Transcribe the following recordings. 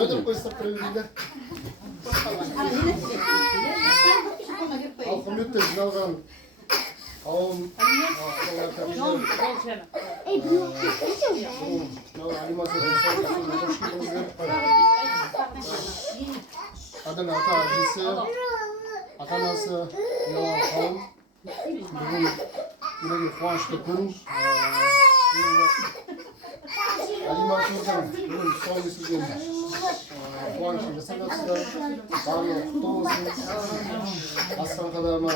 Ödül koysa previyle. Halkımette жиналған қауым Adın ата әжесі, ата-анасы, қауым бүгін өте қуанышты күн. Алиматымыздың бүгін тұсауын кесілген қуанышын жасап жатсыздар. Барлығы құтты болсын. Асқан қадамы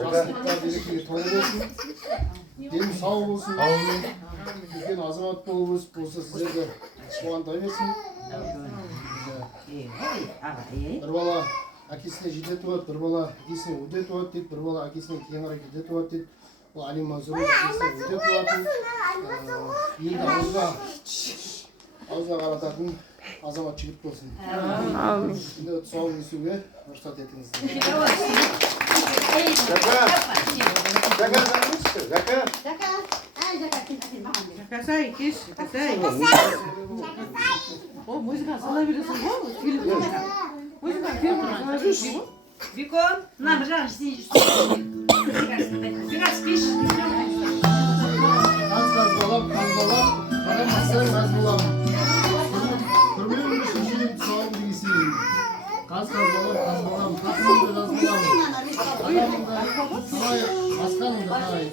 жақсылыққа, берекеге толы болсын. Дені сау болсын. Үлкен азамат болып өсіп болса сіздерді қуанта берсін. Бір бала әкесіне жете туады, бір бала әкесіне өте туады дейді, бір бала әкесіне кейін қарай кете туады дейді. Бұл Али Мансұров әкесіне өте туатын, енді ауызға қарататын азамат жігіт болсын. Енді тұсауын кесуге рұқсат етіңіздер. Касай, кеш, касай. О, музыка сала бересің ғой? Музыка фильм сала бересің ғой? Бекон, на, бір жағын істейін жүрсің. Біраз кеш. Қаз балап, қарамасаң қаз болам. Көрмеген үшіншіден тұсауын кесейін. Қаз балап, қасымды қаз болам. Адамында қалай, басқанымда қалай.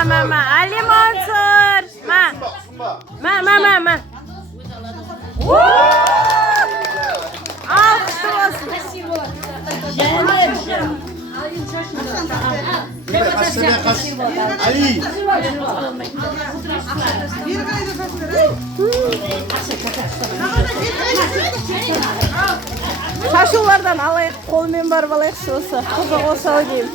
Мама, Ali Mansur. Ma. Alkışlı olsun. Ali. Шашулардан алайық, қолмен барып алайықшы осы. Қызық осал деймін.